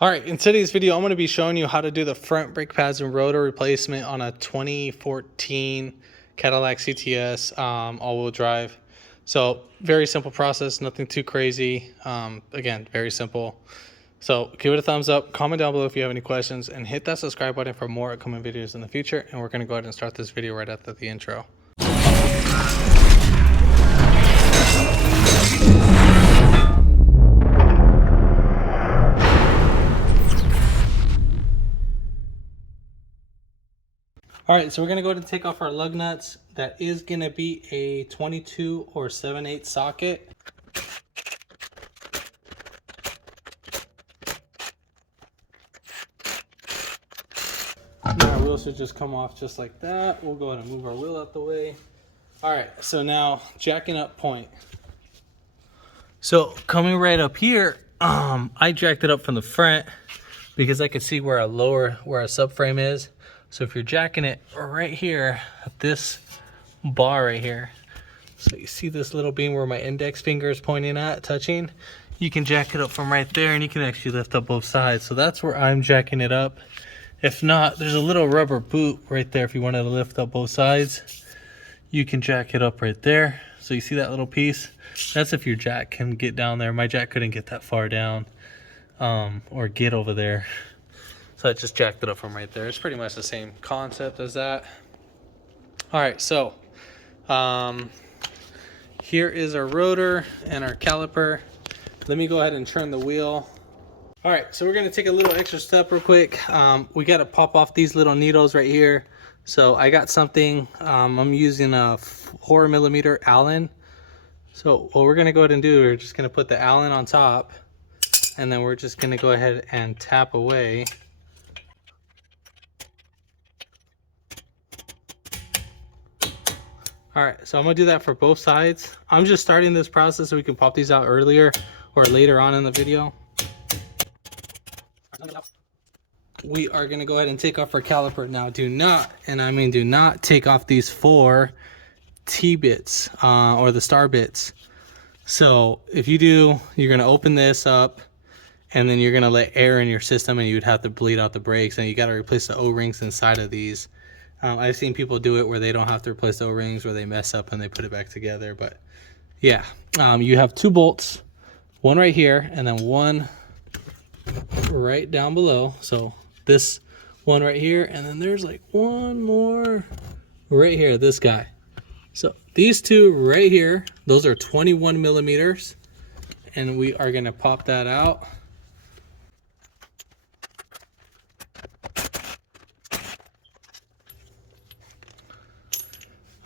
All right, in today's video, I'm going to be showing you how to do the front brake pads and rotor replacement on a 2014 Cadillac Cts all-wheel drive. So very simple process, nothing too crazy. Again, very simple. So give it a thumbs up, comment down below if you have any questions, and hit that subscribe button for more upcoming videos in the future. And we're going to go ahead and start this video right after the intro. All right, so we're gonna go ahead and take off our lug nuts. That is gonna be a 22 or 7/8 socket. Our wheel should just come off just like that. We'll go ahead and move our wheel out the way. All right, so now jacking up point. So coming right up here, I jacked it up from the front because I could see where a subframe is. So if you're jacking it right here at this bar right here, so you see this little beam where my index finger is pointing at, touching, you can jack it up from right there and you can actually lift up both sides. So that's where I'm jacking it up. If not, there's a little rubber boot right there. If you wanted to lift up both sides, you can jack it up right there. So you see that little piece? That's if your jack can get down there. My jack couldn't get that far down or get over there. So I just jacked it up from right there. It's pretty much the same concept as that. All right, so here is our rotor and our caliper. Let me go ahead and turn the wheel. All right, so we're gonna take a little extra step real quick. We gotta pop off these little needles right here. So I got something, I'm using a 4mm Allen. So what we're gonna go ahead and do, we're just gonna put the Allen on top, and then we're just gonna go ahead and tap away. All right, so I'm gonna do that for both sides. I'm just starting this process so we can pop these out earlier or later on in the video. We are gonna go ahead and take off our caliper. Now do not, and I mean do not, take off these 4 T-bits or the star bits. So if you do, you're gonna open this up and then you're gonna let air in your system and you'd have to bleed out the brakes, and you gotta replace the O-rings inside of these. I've seen people do it where they don't have to replace the O-rings, where they mess up and they put it back together. But yeah, you have 2 bolts, one right here and then one right down below. So this one right here, and then there's like one more right here, this guy. So these 2 right here, those are 21mm, and we are gonna pop that out.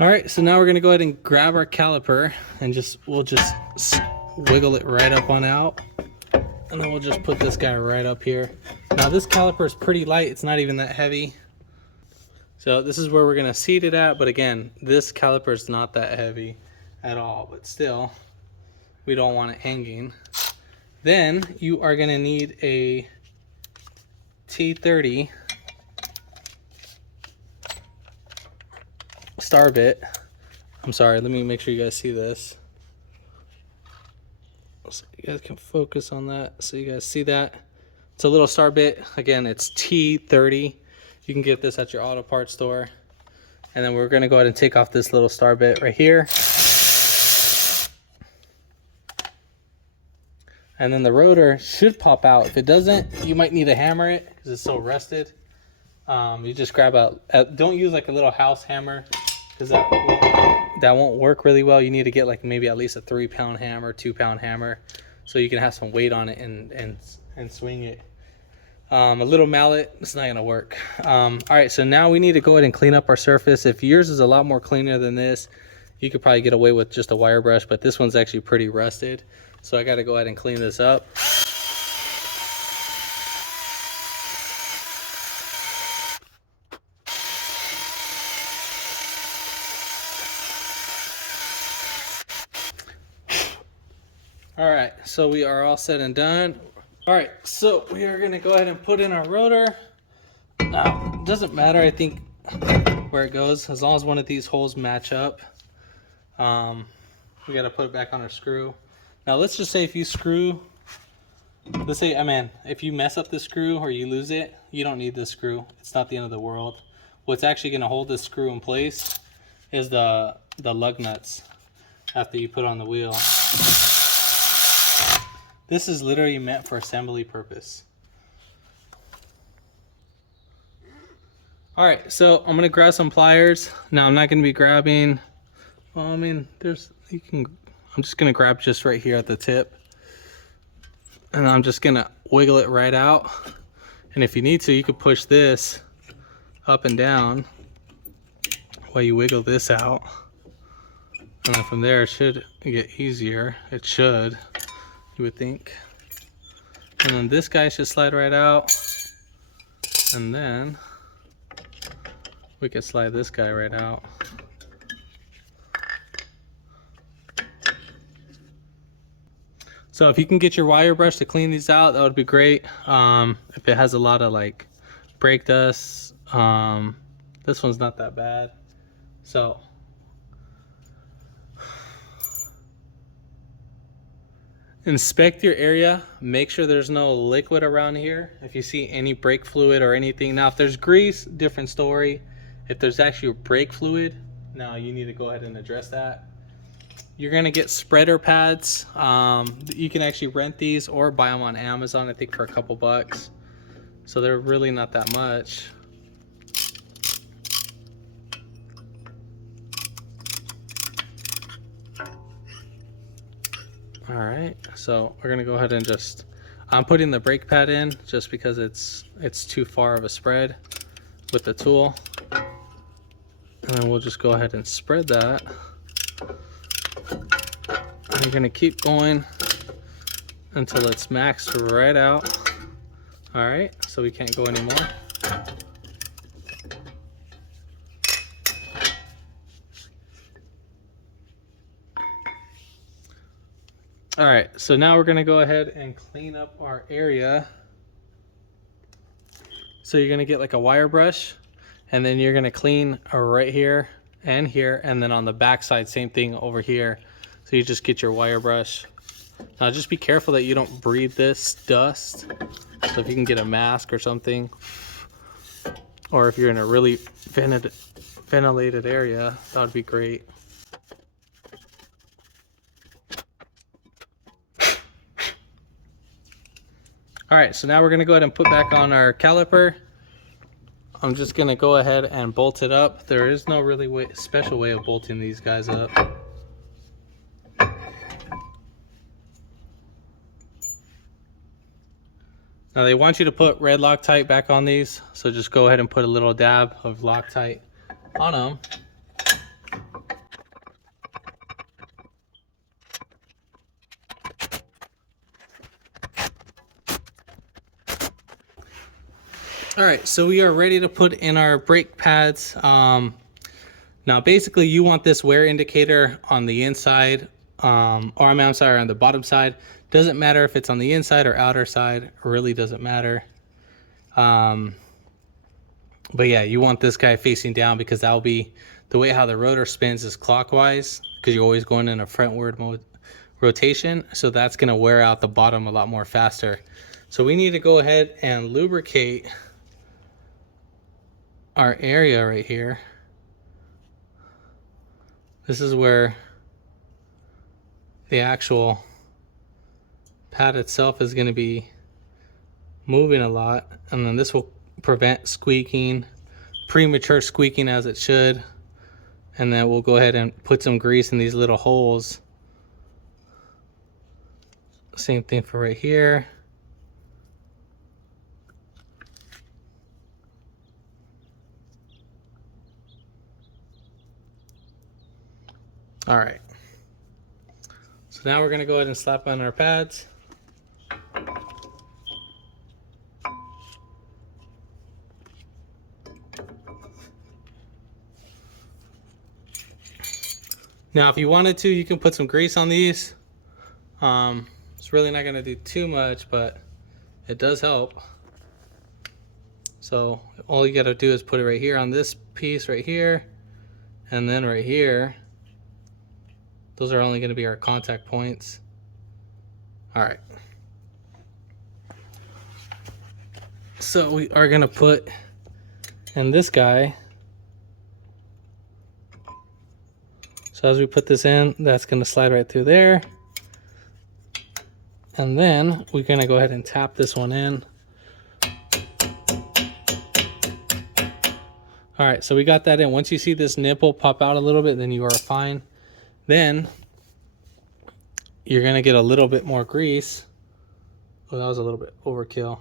All right, so now we're gonna go ahead and grab our caliper and we'll just wiggle it right up on out. And then we'll just put this guy right up here. Now this caliper is pretty light, it's not even that heavy. So this is where we're gonna seat it at, but again, this caliper is not that heavy at all, but still, we don't want it hanging. Then you are gonna need a T30 star bit. I'm sorry, let me make sure you guys see this so you guys can focus on that, so you guys see that. It's a little star bit. Again, it's T30. You can get this at your auto parts store. And then we're gonna go ahead and take off this little star bit right here. And then the rotor should pop out. If it doesn't, you might need to hammer it because it's so rusted. You just grab don't use like a little house hammer, because that won't work really well. You need to get like maybe at least a 3-pound hammer, 2-pound hammer, so you can have some weight on it and swing it. A little mallet, it's not gonna work. All right, so now we need to go ahead and clean up our surface. If yours is a lot more cleaner than this, you could probably get away with just a wire brush, but this one's actually pretty rusted. So I gotta go ahead and clean this up. All right, so we are all set and done. All right, so we are gonna go ahead and put in our rotor. Now, it doesn't matter, I think, where it goes, as long as one of these holes match up. We gotta put it back on our screw. Now let's just say if you screw let's say, I mean, if you mess up the screw or you lose it, you don't need this screw. It's not the end of the world. What's actually going to hold this screw in place is the lug nuts after you put on the wheel. This is literally meant for assembly purpose. All right, so I'm gonna grab some pliers. Now I'm not gonna be grabbing, well, I mean, I'm just gonna grab just right here at the tip. And I'm just gonna wiggle it right out. And if you need to, you could push this up and down while you wiggle this out. And then from there, it should get easier. It should, you would think. And then this guy should slide right out. And then we can slide this guy right out. So if you can get your wire brush to clean these out, that would be great. If it has a lot of like brake dust, this one's not that bad. So inspect your area, make sure there's no liquid around here. If you see any brake fluid or anything. Now if there's grease, different story. If there's actually brake fluid, now you need to go ahead and address that. You're gonna get spreader pads. You can actually rent these or buy them on Amazon, I think for a couple bucks. So they're really not that much. All right, so we're gonna go ahead and I'm putting the brake pad in just because it's too far of a spread with the tool. And then we'll just go ahead and spread that. And you're gonna keep going until it's maxed right out. All right, so we can't go anymore. All right, so now we're gonna go ahead and clean up our area. So you're gonna get like a wire brush, and then you're gonna clean right here, and then on the back side, same thing over here. So you just get your wire brush. Now just be careful that you don't breathe this dust. So if you can get a mask or something, or if you're in a really ventilated area, that would be great. All right, so now we're gonna go ahead and put back on our caliper. I'm just gonna go ahead and bolt it up. There is no really special way of bolting these guys up. Now they want you to put red Loctite back on these, so just go ahead and put a little dab of Loctite on them. All right, so we are ready to put in our brake pads. Now basically you want this wear indicator on the inside, I'm sorry, on the bottom side. Doesn't matter if it's on the inside or outer side, it really doesn't matter. But yeah, you want this guy facing down because that'll be the way how the rotor spins is clockwise, because you're always going in a frontward rotation. So that's gonna wear out the bottom a lot more faster. So we need to go ahead and lubricate our area right here. This is where the actual pad itself is going to be moving a lot, and then this will prevent squeaking, premature squeaking as it should. And then we'll go ahead and put some grease in these little holes. Same thing for right here. All right, so now we're gonna go ahead and slap on our pads. Now, if you wanted to, you can put some grease on these. It's really not gonna do too much, but it does help. So all you gotta do is put it right here on this piece right here, and then right here. Those are only going to be our contact points. All right. So we are gonna put in this guy. So as we put this in, that's gonna slide right through there. And then we're gonna go ahead and tap this one in. All right, so we got that in. Once you see this nipple pop out a little bit, then you are fine. Then you're gonna get a little bit more grease. Oh, that was a little bit overkill.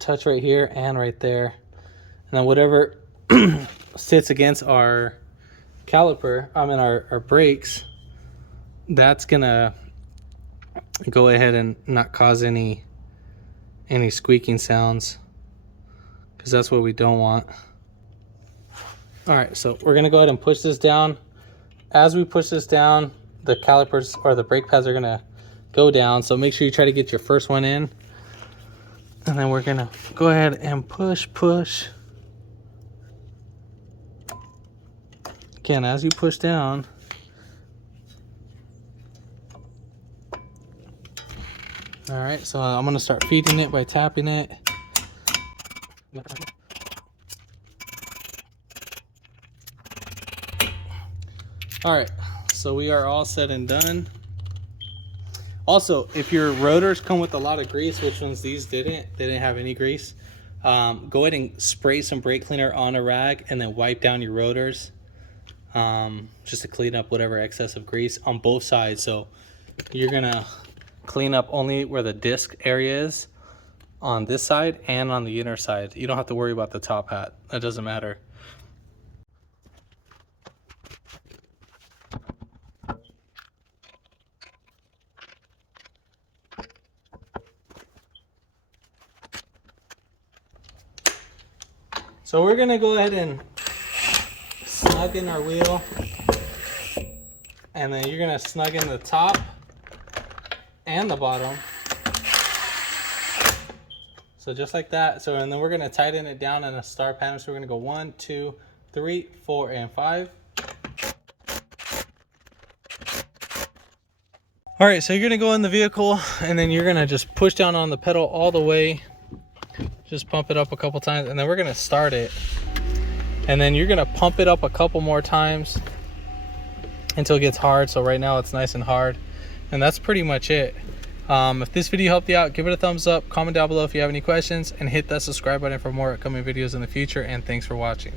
Touch right here and right there. And then whatever sits against our caliper, our brakes, that's gonna go ahead and not cause any squeaking sounds, because that's what we don't want. All right, so we're gonna go ahead and push this down. As we push this down, the calipers or the brake pads are gonna go down, so make sure you try to get your first one in. And then we're gonna go ahead and push. Again, as you push down, all right, so I'm gonna start feeding it by tapping it. All right, so we are all said and done. Also, if your rotors come with a lot of grease, which ones these didn't, they didn't have any grease, go ahead and spray some brake cleaner on a rag and then wipe down your rotors, just to clean up whatever excess of grease on both sides. So you're gonna clean up only where the disc area is on this side and on the inner side. You don't have to worry about the top hat. That doesn't matter. So we're gonna go ahead and snug in our wheel, and then you're gonna snug in the top and the bottom. So just like that. So, and then we're gonna tighten it down in a star pattern. So we're gonna go 1, 2, 3, 4, and 5. All right, so you're gonna go in the vehicle and then you're gonna just push down on the pedal all the way. Just pump it up a couple times, and then we're gonna start it. And then you're gonna pump it up a couple more times until it gets hard. So right now it's nice and hard. And that's pretty much it. If this video helped you out, give it a thumbs up, comment down below if you have any questions, and hit that subscribe button for more upcoming videos in the future. And thanks for watching.